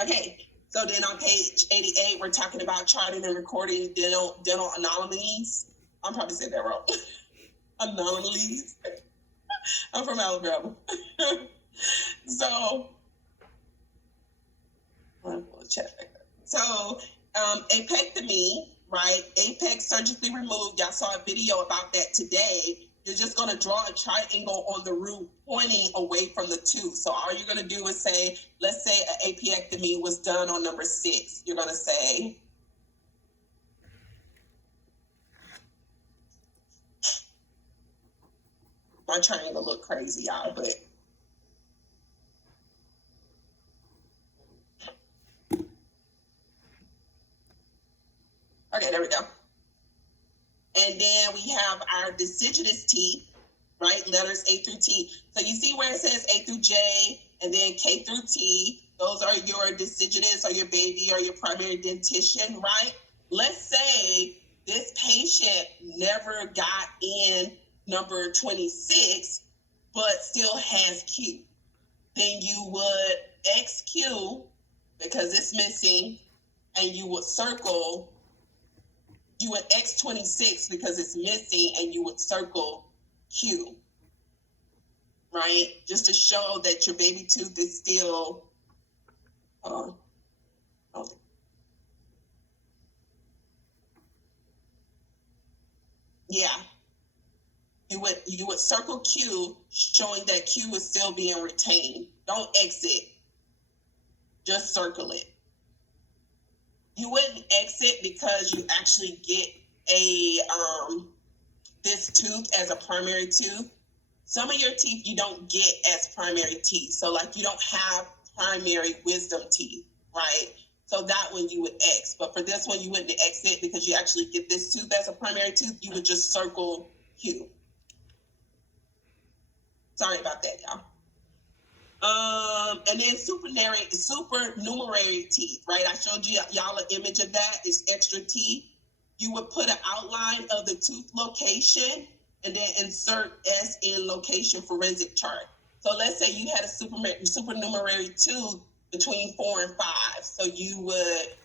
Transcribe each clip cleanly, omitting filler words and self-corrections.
Okay, so then on page 88, we're talking about charting and recording dental anomalies. I'm probably saying that wrong. Anomalies. I'm from Alabama. So, apectomy, right? Apex surgically removed. Y'all saw a video about that today. You're just going to draw a triangle on the root pointing away from the tooth. So all you're going to do is say, let's say an apectomy was done on number 6. You're going to say, my triangle look crazy, y'all, but okay, there we go. And then we have our deciduous teeth, right? Letters A through T. So you see where it says A through J and then K through T. Those are your deciduous or your baby or your primary dentition, right? Let's say this patient never got in number 26, but still has Q. Then you would XQ because it's missing, and you would circle. You would X26 because it's missing, and you would circle Q, right? Just to show that your baby tooth is still, yeah. You would circle Q, showing that Q is still being retained. Don't exit, just circle it. You wouldn't exit because you actually get this tooth as a primary tooth. Some of your teeth you don't get as primary teeth. So like you don't have primary wisdom teeth, right? So that one you would X. But for this one, you wouldn't exit because you actually get this tooth as a primary tooth. You would just circle Q. Sorry about that, y'all. And then supernumerary teeth, right? I showed y'all an image of that. It's extra teeth. You would put an outline of the tooth location and then insert S in location forensic chart. So let's say you had a supernumerary tooth between 4 and 5. So you would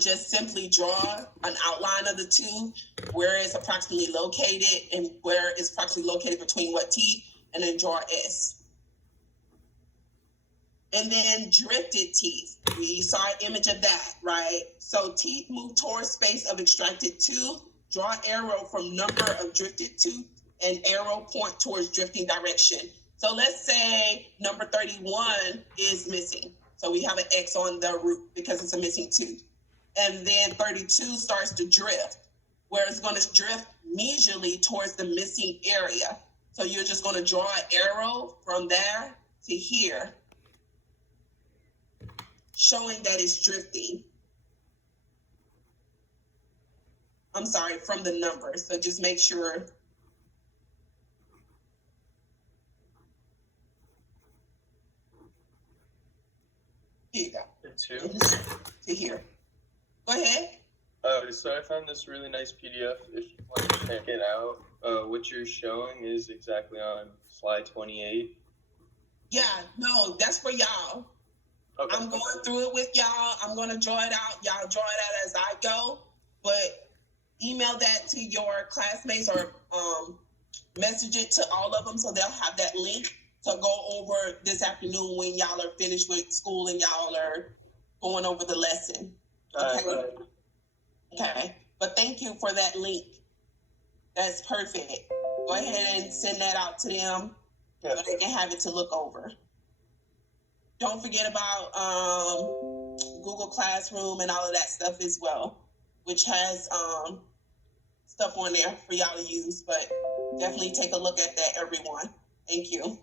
just simply draw an outline of the tooth, where it's approximately located and where it's approximately located between what teeth, and then draw S. And then drifted teeth. We saw an image of that, right? So teeth move towards space of extracted tooth. Draw arrow from number of drifted tooth and arrow point towards drifting direction. So let's say number 31 is missing. So we have an X on the root because it's a missing tooth. And then 32 starts to drift, where it's going to drift leisurely towards the missing area. So you're just going to draw an arrow from there to here, showing that it's drifting. I'm sorry, from the numbers. So just make sure. Here you go. To here. Go ahead. So I found this really nice PDF. If you want to check it out, what you're showing is exactly on slide 28. Yeah, no, that's for y'all. Okay. I'm going through it with y'all. I'm going to draw it out. Y'all draw it out as I go. But email that to your classmates or message it to all of them so they'll have that link to go over this afternoon when y'all are finished with school and y'all are going over the lesson. Okay. Okay. But thank you for that link. That's perfect. Go ahead and send that out to them so they can have it to look over. Don't forget about Google Classroom and all of that stuff as well, which has stuff on there for y'all to use. But definitely take a look at that, everyone. Thank you.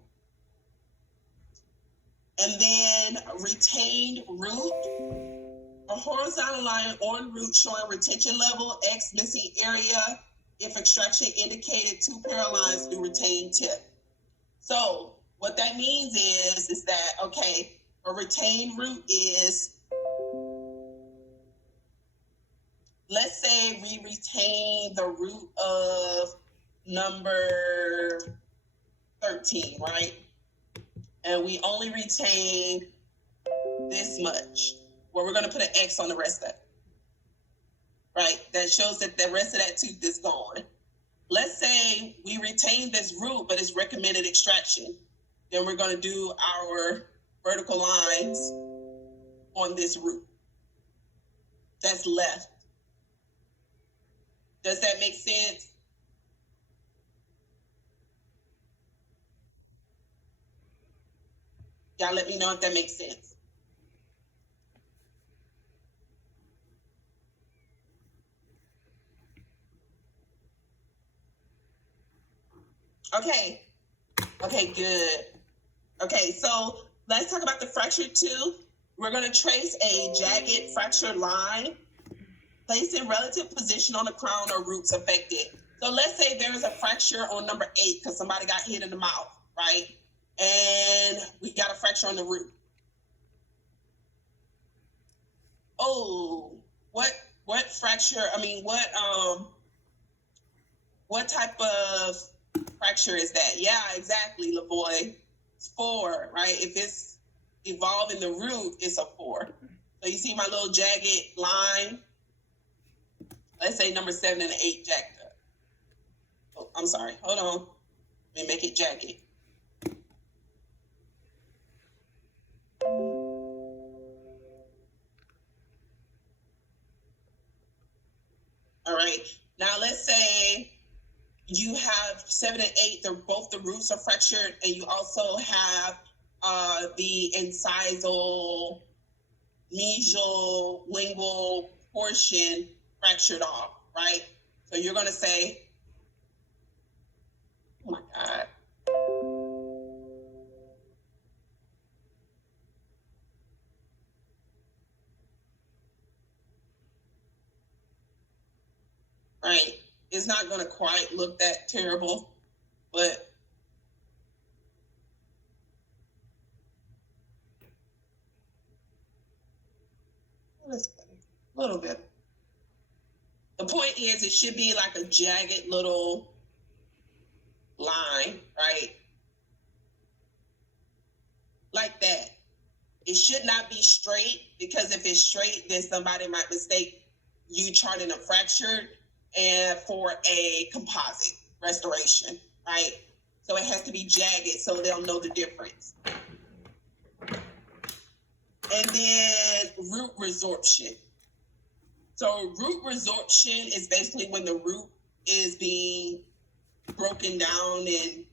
And then retained root. A horizontal line on root showing retention level, X missing area, if extraction indicated, 2 parallel lines through retained tip. So What that means is that, okay, a retained root is, let's say we retain the root of number 13, right? And we only retain this much. Well, we're going to put an X on the rest of it, right? That shows that the rest of that tooth is gone. Let's say we retain this root, but it's recommended extraction. Then we're going to do our vertical lines on this root that's left. Does that make sense? Y'all let me know if that makes sense. Okay. Okay, good. Okay, so let's talk about the fractured tooth. We're going to trace a jagged fractured line placed in relative position on the crown or roots affected. So let's say there is a fracture on number 8 because somebody got hit in the mouth, right? And we got a fracture on the root. Oh, what fracture? I mean, what type of fracture is that? Yeah, exactly, Lavoy. It's 4, right? If it's evolved in the root, it's a 4. So you see my little jagged line? Let's say number 7 and 8 jagged up. Oh, I'm sorry. Hold on. Let me make it jagged. All right. Now let's say you have 7 and 8. Both the roots are fractured, and you also have the incisal, mesial, lingual portion fractured off, right? So you're going to say, oh my God. Right. It's not going to quite look that terrible, but a little bit. The point is, it should be like a jagged little line, right? Like that. It should not be straight, because if it's straight, then somebody might mistake you charting a fractured and for a composite restoration, right? So it has to be jagged so they'll know the difference. And then root resorption. So root resorption is basically when the root is being broken down and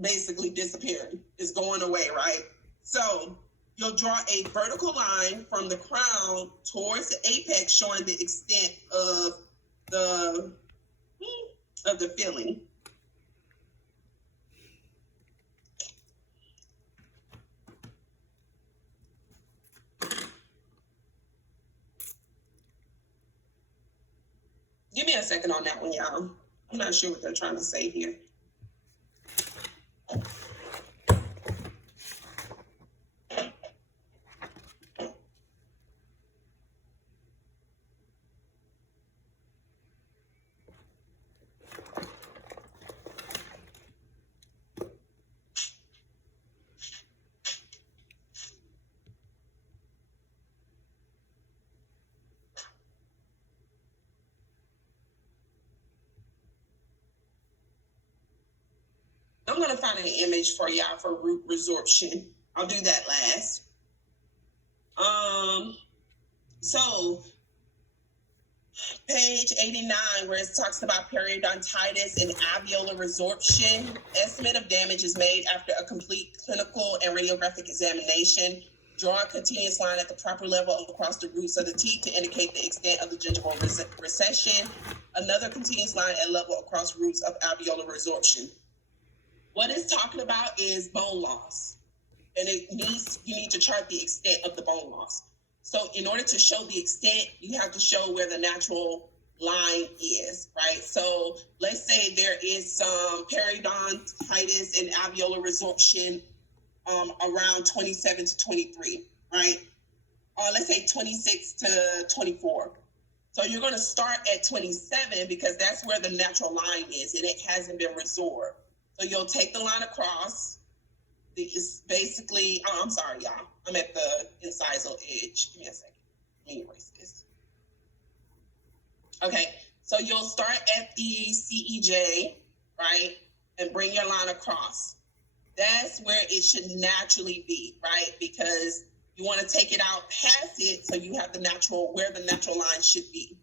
basically disappearing. It's going away, right? So you'll draw a vertical line from the crown towards the apex, showing the extent of the filling. Give me a second on that one, y'all. I'm not sure what they're trying to say here. I'm going to find an image for y'all for root resorption. I'll do that last. So page 89, where it talks about periodontitis and alveolar resorption, estimate of damage is made after a complete clinical and radiographic examination. Draw a continuous line at the proper level across the roots of the teeth to indicate the extent of the gingival recession. Another continuous line at level across roots of alveolar resorption. What it's talking about is bone loss, and you need to chart the extent of the bone loss. So in order to show the extent, you have to show where the natural line is, right? So let's say there is some periodontitis and alveolar resorption around 27 to 23, right? Let's say 26 to 24. So you're going to start at 27 because that's where the natural line is and it hasn't been resorbed. So you'll take the line across. It's basically, I'm sorry, y'all. I'm at the incisal edge. Give me a second. Let me erase this. Okay, so you'll start at the CEJ, right? And bring your line across. That's where it should naturally be, right? Because you want to take it out past it so you have the natural, where the natural line should be.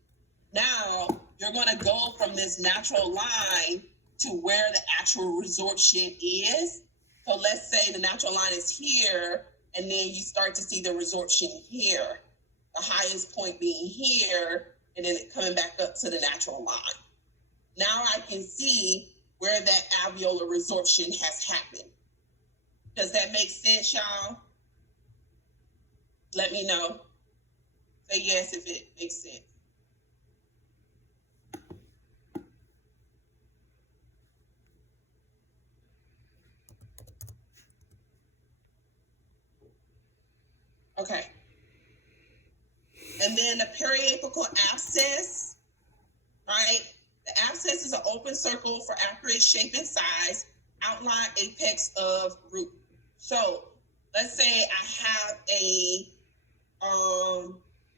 Now, you're going to go from this natural line to where the actual resorption is. So let's say the natural line is here, and then you start to see the resorption here, the highest point being here, and then it coming back up to the natural line. Now I can see where that alveolar resorption has happened. Does that make sense, y'all? Let me know. Say yes if it makes sense. Okay. And then the periapical abscess, right? The abscess is an open circle for accurate shape and size, outline apex of root. So let's say I have a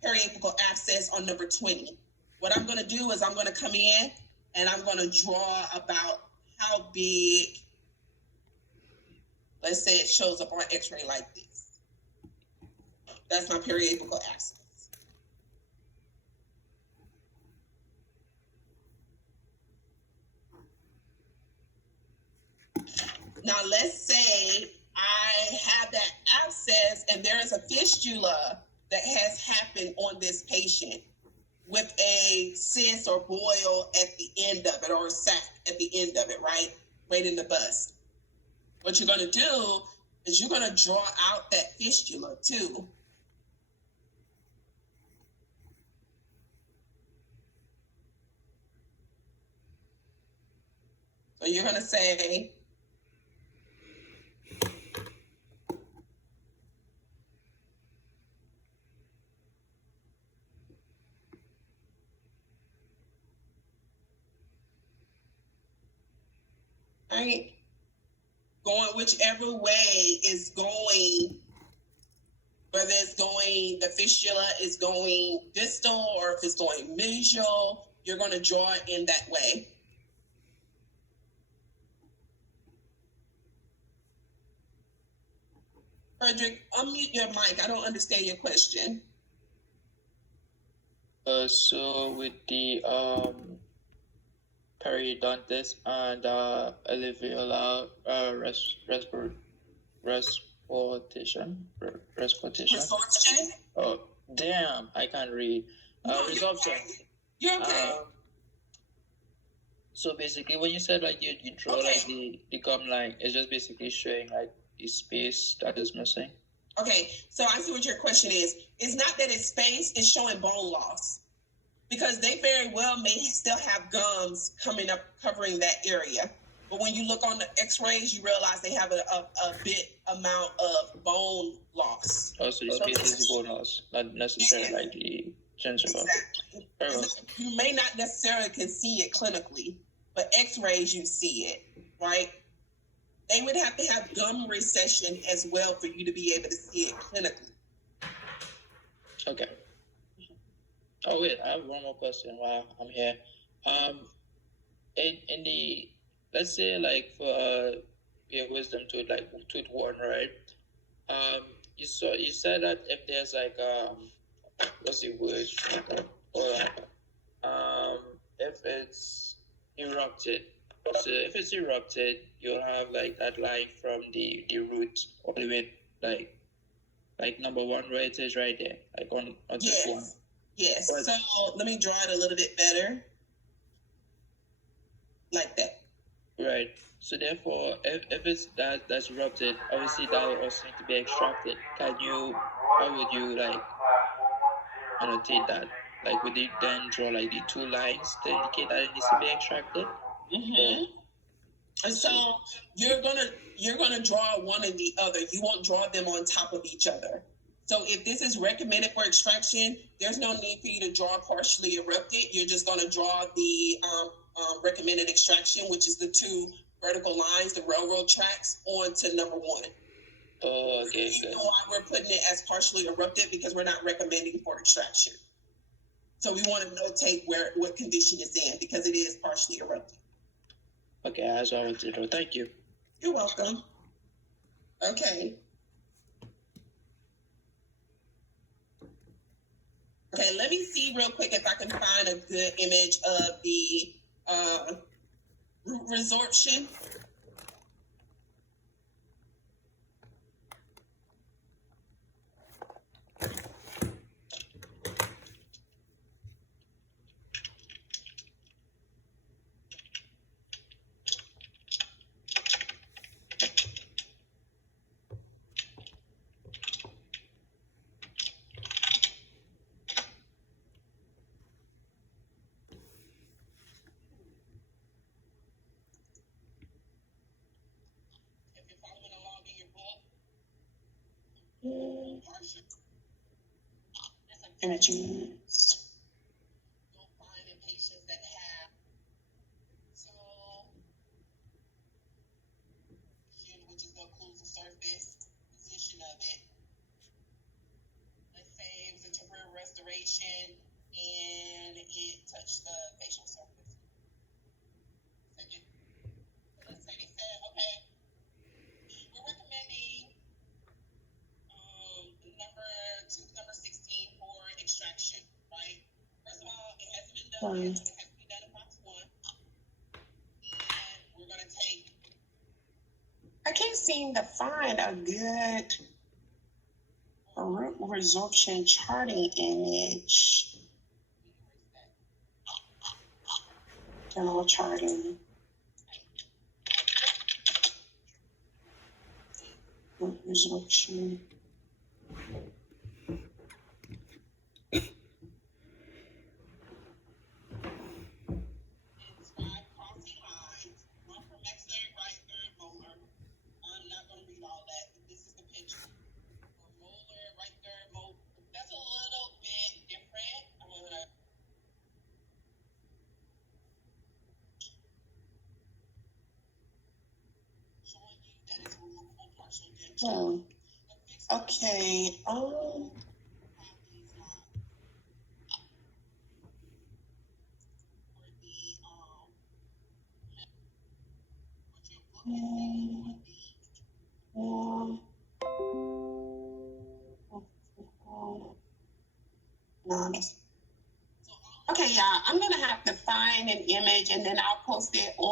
periapical abscess on number 20. What I'm going to do is I'm going to come in and I'm going to draw about how big, let's say it shows up on x-ray like this. That's my periapical abscess. Now let's say I have that abscess and there is a fistula that has happened on this patient with a cyst or boil at the end of it, or a sac at the end of it, right in the bust. What you're going to do is you're going to draw out that fistula too. So you're going to say, right, going whichever way is going, whether it's going, the fistula is going distal or if it's going mesial, you're going to draw it in that way. Frederick, unmute your mic. I don't understand your question. So with the periodontitis and alveolar resorption. Oh damn! I can't read. Resorption. You're okay. So basically, when you said like you draw like the gum line, it's just basically showing like the space that is missing. Okay, so I see what your question is. It's not that it's space, it's showing bone loss. Because they very well may still have gums coming up, covering that area. But when you look on the x-rays, you realize they have a bit amount of bone loss. Oh, so the space is bone loss, not necessarily like the gingiva. Exactly. You may not necessarily can see it clinically, but x-rays you see it, right? They would have to have gum recession as well for you to be able to see it clinically. Okay. Oh wait, I have one more question while I'm here. In the, let's say like for your wisdom tooth, like tooth one, right? You said that if there's like what's the word? If it's erupted. So if it's erupted, you'll have like that line from the root all the way like number one where it is right there, like on yes. One. Yes. But, so let me draw it a little bit better, like that. Right. So therefore, if it's that's erupted, obviously that will also need to be extracted. How would you like annotate that? like would it then draw like the 2 lines to indicate that it needs to be extracted? And so you're gonna draw one and the other. You won't draw them on top of each other. So if this is recommended for extraction, there's no need for you to draw partially erupted. You're just gonna draw the recommended extraction, which is the 2 vertical lines, the railroad tracks, onto number 1. Oh, okay. The reason why we're putting it as partially erupted because we're not recommending for extraction. So we want to notate what condition it's in because it is partially erupted. Okay, that's what I wanted to know. Thank you. You're welcome. Okay. Okay, let me see real quick if I can find a good image of the root resorption. Images. You'll find in patients that have which is going to close the surface position of it. Let's say it was a temporary restoration and it touched the facial surface. Second. Let's say they said, okay, we're recommending number 16 for extraction, right? First of all, it hasn't been done yet, so it has to be done in box 1. And we're going to take. I can't seem to find a good root resorption charting image. General charting. Root resorption. Okay. Okay, yeah, I'm gonna have to find an image and then I'll post it on